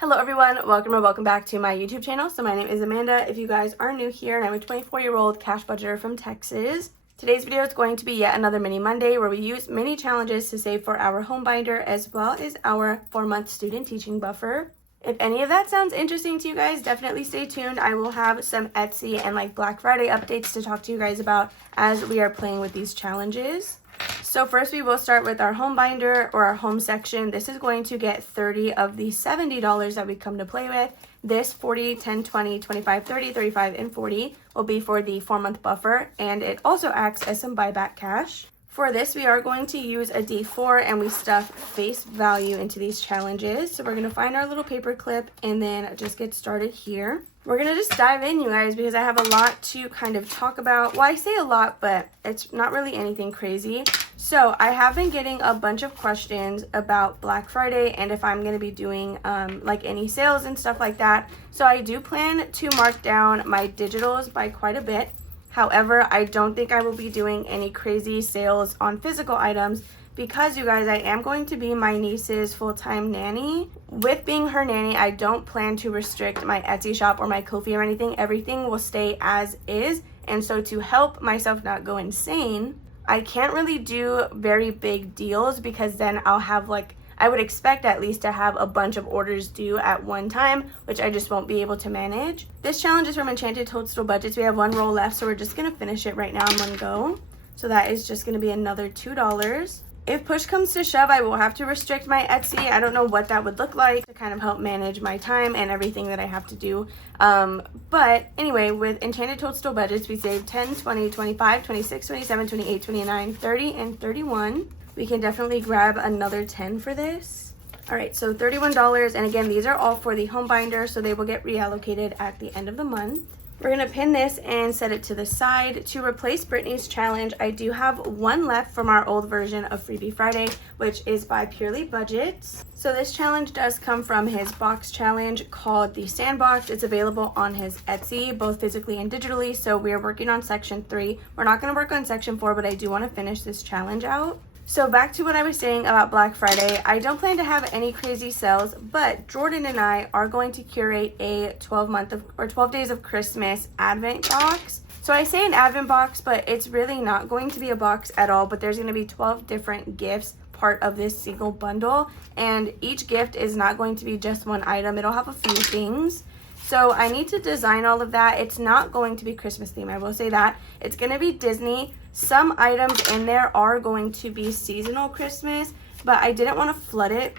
Hello everyone, welcome or welcome back to my YouTube channel. So my name is Amanda. If you guys are new here, and I'm a 24-year-old cash budgeter from Texas. Today's video is going to be yet another mini Monday where we use mini challenges to save for our home binder as well as our 4-month student teaching buffer. If any of that sounds interesting to you guys, definitely stay tuned. I will have some Etsy and Black Friday updates to talk to you guys about as we are playing with these challenges. So first we will start with our home binder or our home section. This is going to get 30 of the $70 that we come to play with. This 40, 10, 20, 25, 30, 35, and 40 will be for the 4-month buffer, and it also acts as some buyback cash. For this, we are going to use a D4 and we stuff face value into these challenges. So we're going to find our little paper clip and then just get started here. We're going to just dive in, you guys, because I have a lot to kind of talk about. Well, I say a lot, but it's not really anything crazy. So I have been getting a bunch of questions about Black Friday and if I'm going to be doing any sales and stuff like that. So I do plan to mark down my digitals by quite a bit. However, I don't think I will be doing any crazy sales on physical items because, you guys, I am going to be my niece's full-time nanny. With being her nanny, I don't plan to restrict my Etsy shop or my Ko-fi or anything. Everything will stay as is. And so to help myself not go insane, I can't really do very big deals because then I'll have I would expect at least to have a bunch of orders due at one time, which I just won't be able to manage. This challenge is from Enchanted Toadstool Budgets. We have one roll left, so we're just going to finish it right now in one go. So that is just going to be another $2. If push comes to shove, I will have to restrict my Etsy. I don't know what that would look like to kind of help manage my time and everything that I have to do. But anyway, with Enchanted Toadstool Budgets, we save 10, 20, 25, 26, 27, 28, 29, 30, and 31. We can definitely grab another 10 for this. All right, so $31. And again, these are all for the home binder, so they will get reallocated at the end of the month. We're gonna pin this and set it to the side. To replace Brittany's challenge, I do have one left from our old version of Freebie Friday, which is by Purely Budgets. So this challenge does come from his box challenge called the Sandbox. It's available on his Etsy, both physically and digitally. So we are working on section 3. We're not gonna work on section 4, but I do wanna finish this challenge out. So back to what I was saying about Black Friday, I don't plan to have any crazy sales, but Jordan and I are going to curate a 12 days of Christmas advent box. So I say an advent box, but it's really not going to be a box at all, but there's going to be 12 different gifts part of this single bundle, and each gift is not going to be just one item. It'll have a few things. So I need to design all of that. It's not going to be Christmas theme, I will say that. It's going to be Disney. Some items in there are going to be seasonal Christmas, but I didn't want to flood it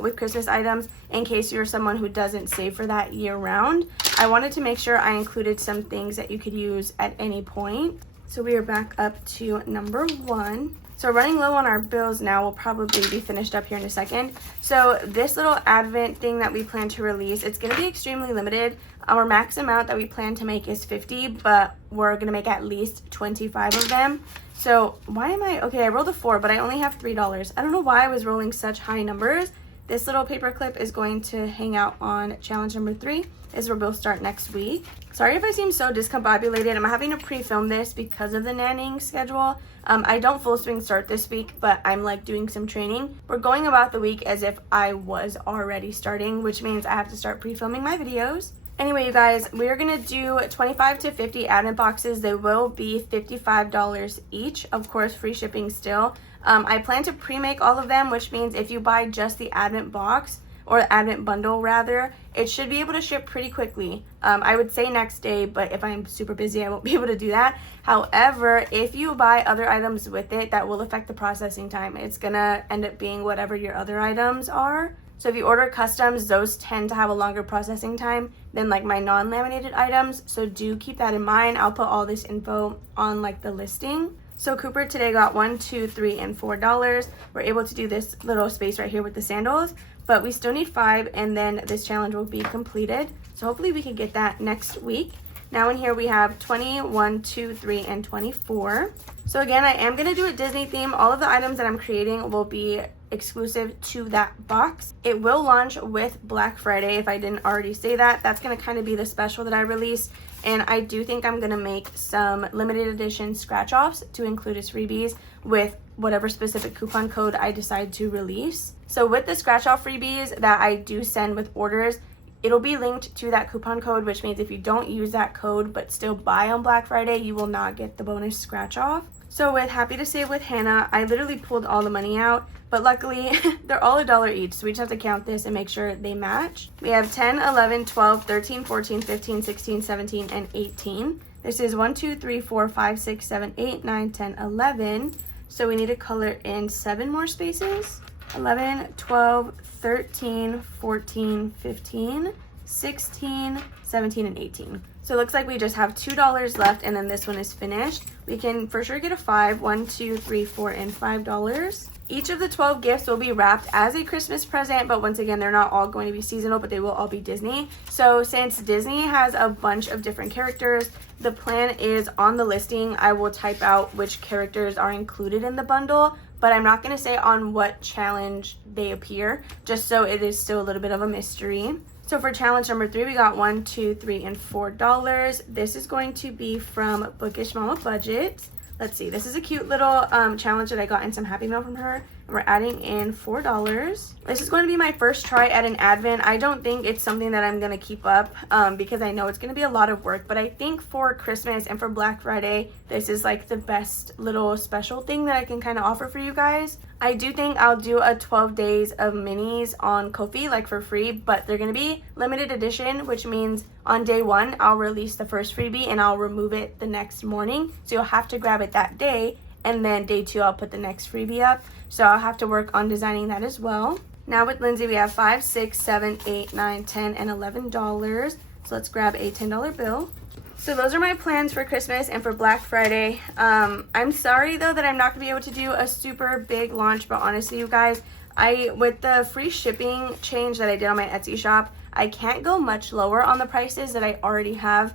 with Christmas items in case you're someone who doesn't save for that year round. I wanted to make sure I included some things that you could use at any point. So we are back up to number 1. So running low on our bills now. Will probably be finished up here in a second. So this little advent thing that we plan to release, it's going to be extremely limited. Our max amount that we plan to make is 50, but we're going to make at least 25 of them. So I rolled a 4, but I only have $3. I don't know why I was rolling such high numbers. This little paper clip is going to hang out on challenge number 3, is where we'll start next week. Sorry if I seem so discombobulated. I'm having to pre-film this because of the nannying schedule. I don't full swing start this week, but I'm doing some training. We're going about the week as if I was already starting, which means I have to start pre-filming my videos. Anyway, you guys, we're gonna do 25 to 50 advent boxes. They will be $55 each. Of course, free shipping still. I plan to pre-make all of them, which means if you buy just the advent box, or advent bundle rather, it should be able to ship pretty quickly. I would say next day, but if I'm super busy, I won't be able to do that. However, if you buy other items with it, that will affect the processing time. It's gonna end up being whatever your other items are. So if you order customs, those tend to have a longer processing time than my non-laminated items. So do keep that in mind. I'll put all this info on the listing. So Cooper today got $1, $2, $3, and $4. We're able to do this little space right here with the sandals, but we still need 5, and then this challenge will be completed. So hopefully we can get that next week. Now in here we have 20, 1, 2, 3, and 24. So again, I am going to do a Disney theme. All of the items that I'm creating will be exclusive to that box. It will launch with Black Friday, if I didn't already say that. That's going to kind of be the special that I release. And I do think I'm going to make some limited edition scratch offs to include as freebies with whatever specific coupon code I decide to release. So with the scratch off freebies that I do send with orders, it'll be linked to that coupon code, which means if you don't use that code but still buy on Black Friday, you will not get the bonus scratch off. So with Happy to Save with Hannah, I literally pulled all the money out, but luckily they're all $1 each, so we just have to count this and make sure they match. We have 10, 11, 12, 13, 14, 15, 16, 17, and 18. This is 1, 2, 3, 4, 5, 6, 7, 8, 9, 10, 11. So we need to color in 7 more spaces. 11, 12, 13, 14, 15, 16, 17, and 18. So it looks like we just have $2 left, and then this one is finished. We can for sure get a 5, 1, 2, 3, 4, and $5. Each of the 12 gifts will be wrapped as a Christmas present, but once again, they're not all going to be seasonal, but they will all be Disney. So since Disney has a bunch of different characters, the plan is on the listing, I will type out which characters are included in the bundle, but I'm not going to say on what challenge they appear, just so it is still a little bit of a mystery. So for challenge number 3, we got $1, $2, $3, and $4. This is going to be from Bookish Mama Budget. Let's see, this is a cute little challenge that I got in some Happy Mail from her, and we're adding in $4. This is going to be my first try at an advent. I don't think it's something that I'm going to keep up because I know it's going to be a lot of work, but I think for Christmas and for Black Friday, this is like the best little special thing that I can kind of offer for you guys. I do think I'll do a 12 days of minis on Ko-fi, like for free, but they're going to be limited edition, which means on day 1, I'll release the first freebie and I'll remove it the next morning. So you'll have to grab it that day, and then day 2, I'll put the next freebie up. So I'll have to work on designing that as well. Now with Lindsay, we have $5, $6, $7, $8, $9, $10, and $11. So let's grab a $10 bill. So those are my plans for Christmas and for Black Friday. I'm sorry though that I'm not gonna be able to do a super big launch, but honestly you guys, with the free shipping change that I did on my Etsy shop, I can't go much lower on the prices that I already have.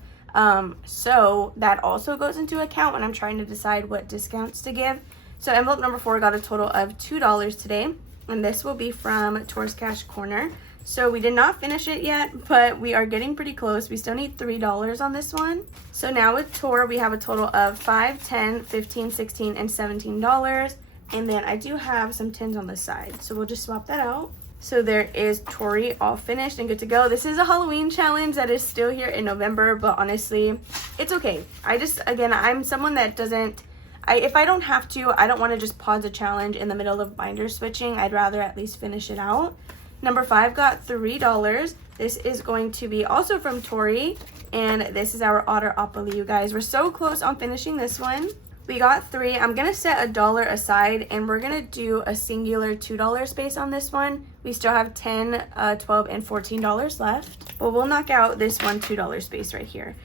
So that also goes into account when I'm trying to decide what discounts to give. So envelope number 4 got a total of $2 today, and this will be from Tor's Cash Corner. So we did not finish it yet, but we are getting pretty close. We still need $3 on this one. So now with Tor, we have a total of $5, $10, $15, $16, and $17. And then I do have some 10s on the side, so we'll just swap that out. So there is Tori all finished and good to go. This is a Halloween challenge that is still here in November, but honestly, it's okay. Again, I'm someone that doesn't, if I don't have to, I don't want to just pause a challenge in the middle of binder switching. I'd rather at least finish it out. Number 5 got $3. This is going to be also from Tori, and this is our Otteropoly, you guys. We're so close on finishing this one. We got 3. I'm going to set $1 aside, and we're going to do a singular $2 space on this one. We still have $10, $12, and $14 left, but we'll knock out this one $2 space right here.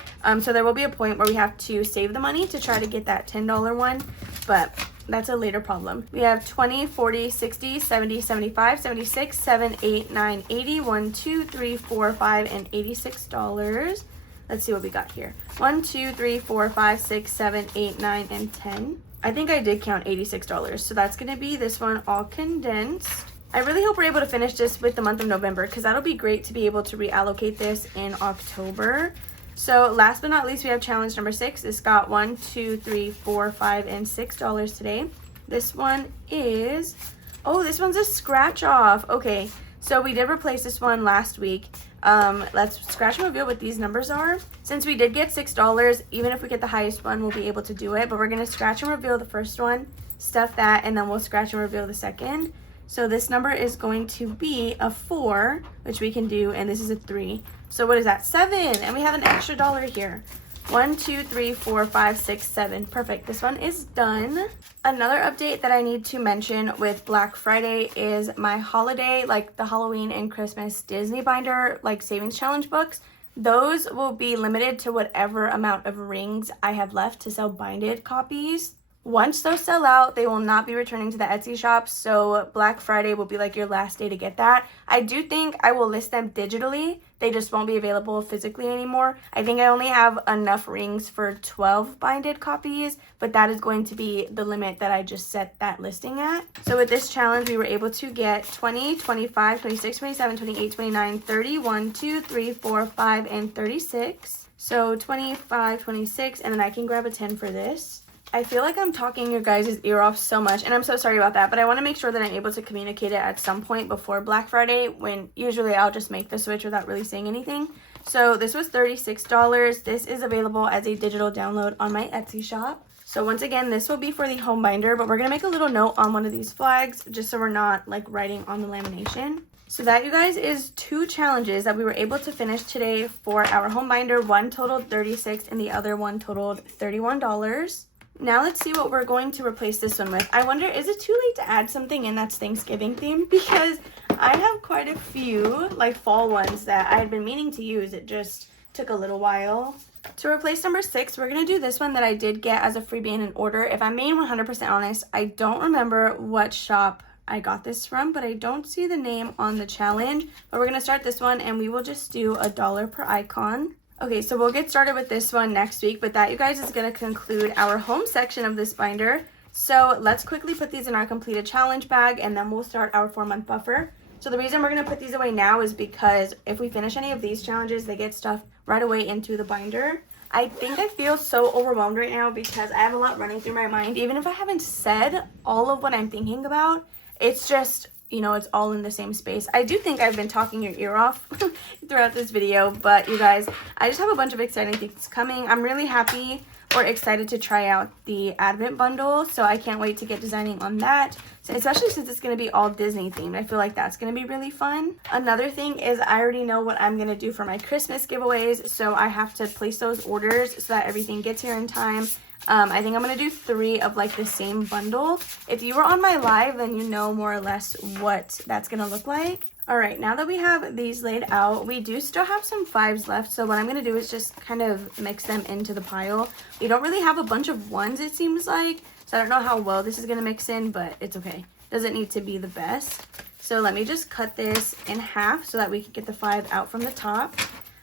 So there will be a point where we have to save the money to try to get that $10 one, but that's a later problem. We have 20, 40, 60, 70, 75, 76, 7, 8, 9, 80, 1, 2, 3, 4, 5, and $86. Let's see what we got here. 1, 2, 3, 4, 5, 6, 7, 8, 9, and 10. I think I did count $86. So that's going to be this one all condensed. I really hope we're able to finish this with the month of November, because that'll be great to be able to reallocate this in October. So last but not least, we have challenge number 6. This got $1, 2, 3, 4, 5, and $6 today. This one is, oh, this one's a scratch off. Okay, so we did replace this one last week. Let's scratch and reveal what these numbers are. Since we did get $6, even if we get the highest one, we'll be able to do it. But we're going to scratch and reveal the first one, stuff that, and then we'll scratch and reveal the second. So this number is going to be a 4, which we can do, and this is a 3. So what is that? 7, and we have an extra $1 here. 1, 2, 3, 4, 5, 6, 7. Perfect. This one is done. Another update that I need to mention with Black Friday is my holiday, like the Halloween and Christmas Disney binder, like savings challenge books. Those will be limited to whatever amount of rings I have left to sell binded copies. Once those sell out, they will not be returning to the Etsy shop, so Black Friday will be like your last day to get that. I do think I will list them digitally. They just won't be available physically anymore. I think I only have enough rings for 12 binded copies, but that is going to be the limit that I just set that listing at. So with this challenge, we were able to get 20, 25, 26, 27, 28, 29, 30, 1, 2, 3, 4, 5, and 36. So 25, 26, and then I can grab a 10 for this. I feel like I'm talking your guys' ear off so much, and I'm so sorry about that, but I want to make sure that I'm able to communicate it at some point before Black Friday, when usually I'll just make the switch without really saying anything. So this was $36. This is available as a digital download on my Etsy shop. So once again, this will be for the home binder, but we're going to make a little note on one of these flags just so we're not like writing on the lamination. So that, you guys, is 2 challenges that we were able to finish today for our home binder. One totaled $36 and the other one totaled $31. Now let's see what we're going to replace this one with. I wonder, is it too late to add something in that's Thanksgiving themed? Because I have quite a few like fall ones that I had been meaning to use. It just took a little while. To replace number 6, we're going to do this one that I did get as a freebie in an order. If I'm being 100% honest, I don't remember what shop I got this from, but I don't see the name on the challenge. But we're going to start this one and we will just do $1 per icon. Okay, so we'll get started with this one next week, but that, you guys, is going to conclude our home section of this binder. So let's quickly put these in our completed challenge bag, and then we'll start our 4-month buffer. So the reason we're going to put these away now is because if we finish any of these challenges, they get stuffed right away into the binder. I think I feel so overwhelmed right now because I have a lot running through my mind. Even if I haven't said all of what I'm thinking about, it's just, you know, it's all in the same space. I do think I've been talking your ear off throughout this video, but you guys, I just have a bunch of exciting things coming. I'm really happy or excited to try out the Advent bundle, so I can't wait to get designing on that, especially since it's going to be all Disney themed. I feel like that's going to be really fun. Another thing is I already know what I'm going to do for my Christmas giveaways, so I have to place those orders so that everything gets here in time. I think I'm going to do 3 of like the same bundle. If you were on my live, then you know more or less what that's going to look like. All right, now that we have these laid out, we do still have some 5s left. So what I'm going to do is just kind of mix them into the pile. We don't really have a bunch of 1s, it seems like. So I don't know how well this is going to mix in, but it's okay. Doesn't need to be the best. So let me just cut this in half so that we can get the 5 out from the top.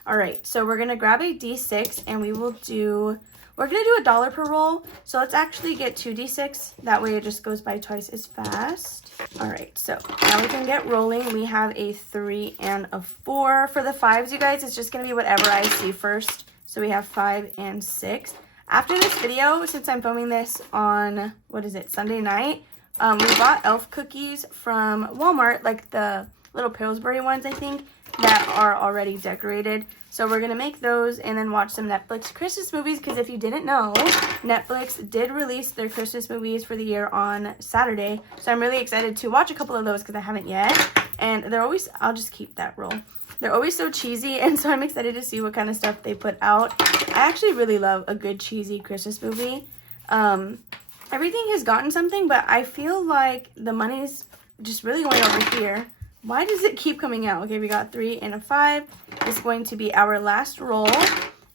All right, so we're going to grab a D6 and we will do... We're going to do $1 per roll, so let's actually get 2 D6. That way it just goes by twice as fast. All right, so now we can get rolling. We have a 3 and a 4. For the 5s, you guys, it's just going to be whatever I see first. So we have 5 and 6. After this video, since I'm filming this on, what is it, Sunday night, we bought elf cookies from Walmart, like the little Pillsbury ones, I think, that are already decorated. So we're going to make those and then watch some Netflix Christmas movies, because if you didn't know, Netflix did release their Christmas movies for the year on Saturday. So I'm really excited to watch a couple of those because I haven't yet. And they're always, I'll just keep that roll. They're always so cheesy, and so I'm excited to see what kind of stuff they put out. I actually really love a good cheesy Christmas movie. Everything has gotten something, but I feel like the money's just really going over here. Why does it keep coming out? Okay, we got 3 and a 5. It's going to be our last roll.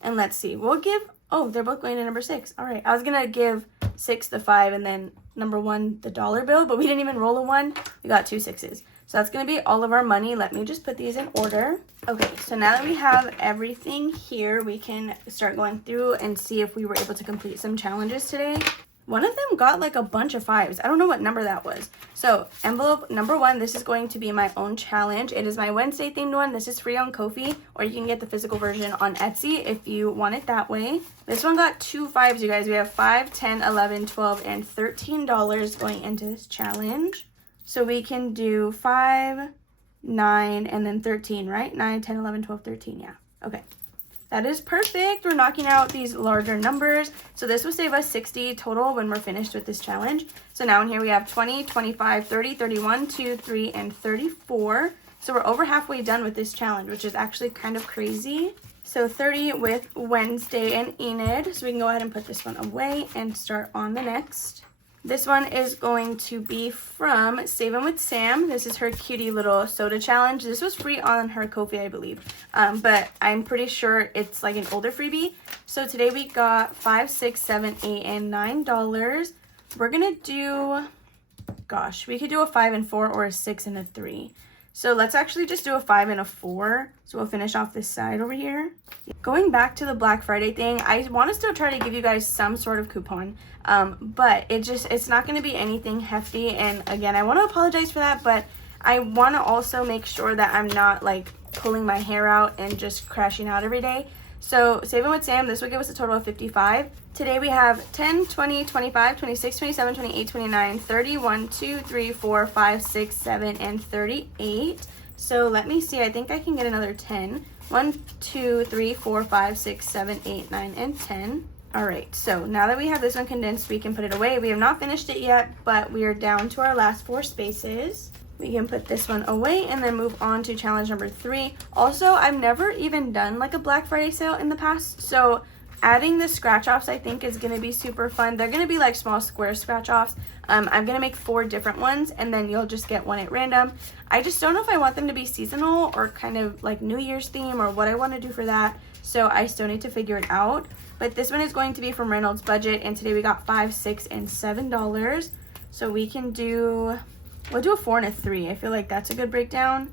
And let's see. We'll give... Oh, they're both going to number 6. All right. I was going to give 6 the 5 and then number 1 the dollar bill, but we didn't even roll a 1. We got 2 6s. So that's going to be all of our money. Let me just put these in order. Okay, so now that we have everything here, we can start going through and see if we were able to complete some challenges today. One of them got like a bunch of 5s. I don't know what number that was. So envelope number 1, this is going to be my own challenge. It is my Wednesday themed one. This is free on Ko-fi, or you can get the physical version on Etsy if you want it that way. This one got 2 5s, you guys. We have $5, $10, $11, $12, and $13 going into this challenge. So we can do 5, 9, and then 13, right? 9, 10, 11, 12, 13, yeah. Okay. That is perfect. We're knocking out these larger numbers. So this will save us 60 total when we're finished with this challenge. So now in here we have 20, 25, 30, 31, 2, 3, and 34. So we're over halfway done with this challenge, which is actually kind of crazy. So 30 with Wednesday and Enid. So we can go ahead and put this one away and start on the next. This one is going to be from Saving with Sam. This is her cutie little soda challenge. This was free on her Ko-fi, I believe. But I'm pretty sure it's like an older freebie. So today we got $5, $6, $7, $8, and $9. We're going to do, gosh, we could do a 5 and 4 or a 6 and a 3. So let's actually just do a 5 and a 4. So we'll finish off this side over here. Going back to the Black Friday thing, I want to still try to give you guys some sort of coupon. But it's not going to be anything hefty. And again, I want to apologize for that, but I want to also make sure that I'm not like pulling my hair out and just crashing out every day. So Saving with Sam, this will give us a total of $55. Today we have 10, 20, 25, 26, 27, 28, 29, 30, 1, 2, 3, 4, 5, 6, 7, and 38. So let me see, I think I can get another 10. 1, 2, 3, 4, 5, 6, 7, 8, 9, and 10. All right, so now that we have this one condensed, we can put it away. We have not finished it yet, but we are down to our last 4 spaces. We can put this one away and then move on to challenge number 3. Also, I've never even done like a Black Friday sale in the past, so adding the scratch offs I think is going to be super fun. They're going to be like small square scratch offs. I'm going to make 4 different ones, and then you'll just get one at random. I just don't know if I want them to be seasonal or kind of like New Year's theme or what I want to do for that, so I still need to figure it out. But this one is going to be from Reynolds Budget, and today we got $5, $6, and $7. So we can do, we'll do a 4 and a 3. I feel like that's a good breakdown.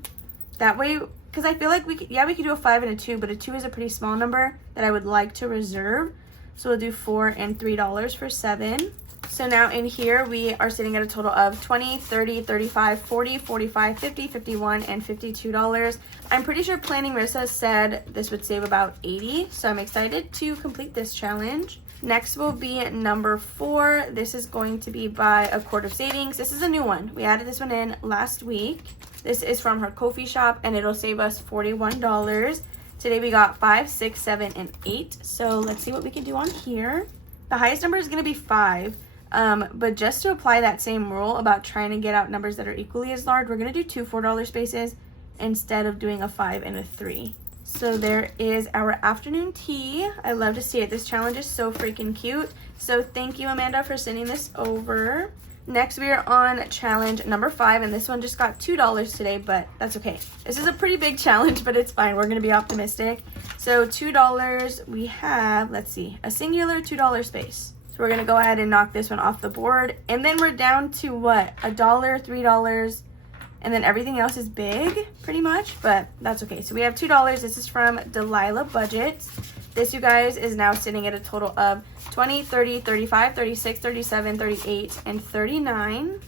That way, because I feel like we could do a 5 and a 2, but a 2 is a pretty small number that I would like to reserve. So we'll do $4 and $3 for 7. So now in here, we are sitting at a total of $20, $30, $35, $40, $45, $50, $51, and $52. I'm pretty sure Planning Marissa said this would save about $80, so I'm excited to complete this challenge. Next will be number 4. This is going to be by A Quart of Savings. This is a new one. We added this one in last week. This is from her Ko-fi shop, and it'll save us $41. Today we got 5, 6, 7, and 8. So let's see what we can do on here. The highest number is going to be 5. But just to apply that same rule about trying to get out numbers that are equally as large, we're going to do 2 $4 spaces instead of doing a 5 and a 3. So there is our afternoon tea. I love to see it. This challenge is so freaking cute. So thank you, Amanda, for sending this over. Next, we are on challenge number 5, and this one just got $2 today, but that's okay. This is a pretty big challenge, but it's fine. We're going to be optimistic. So $2, we have, let's see, a singular $2 space. So we're going to go ahead and knock this one off the board. And then we're down to what? $1, $3, and then everything else is big, pretty much, but that's okay. So we have $2. This is from Delilah Budget. This, you guys, is now sitting at a total of 20, 30, 35, 36, 37, 38, and 39.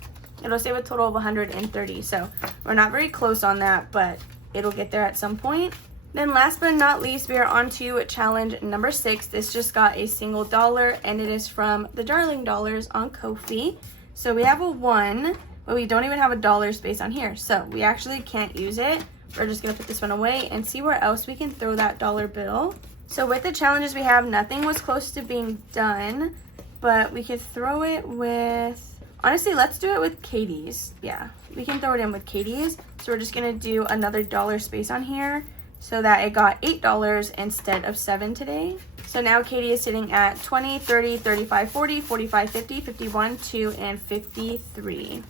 It'll save a total of 130. So we're not very close on that, but it'll get there at some point. Then last but not least, we are on to challenge number 6. This just got a single $1, and it is from the Darling Dollars on Ko-fi. So we have a 1, but we don't even have a $1 space on here. So we actually can't use it. We're just going to put this one away and see where else we can throw that $1 bill. So with the challenges we have, nothing was close to being done, but we could throw it with, honestly, let's do it with Katie's. Yeah, we can throw it in with Katie's. So we're just going to do another $1 space on here, so that it got $8 instead of 7 today. So now Katie is sitting at 20, 30, 35, 40, 45, 50, 51, 2, and 53.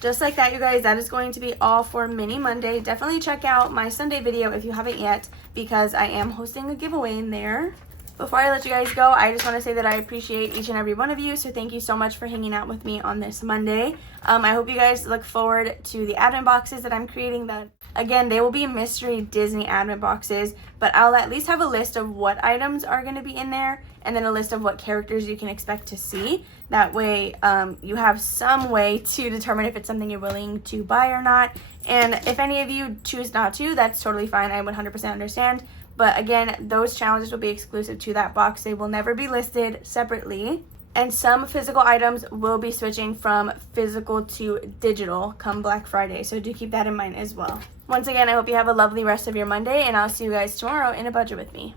Just like that, you guys, that is going to be all for Mini Monday. Definitely check out my Sunday video if you haven't yet, because I am hosting a giveaway in there. Before I let you guys go, I just want to say that I appreciate each and every one of you, so thank you so much for hanging out with me on this Monday. I hope you guys look forward to the admin boxes that I'm creating. That, again, they will be mystery Disney admin boxes, but I'll at least have a list of what items are going to be in there, and then a list of what characters you can expect to see. That way, you have some way to determine if it's something you're willing to buy or not. And if any of you choose not to, that's totally fine. I 100% understand. But again, those challenges will be exclusive to that box. They will never be listed separately. And some physical items will be switching from physical to digital come Black Friday. So do keep that in mind as well. Once again, I hope you have a lovely rest of your Monday, and I'll see you guys tomorrow in A Budget With Me.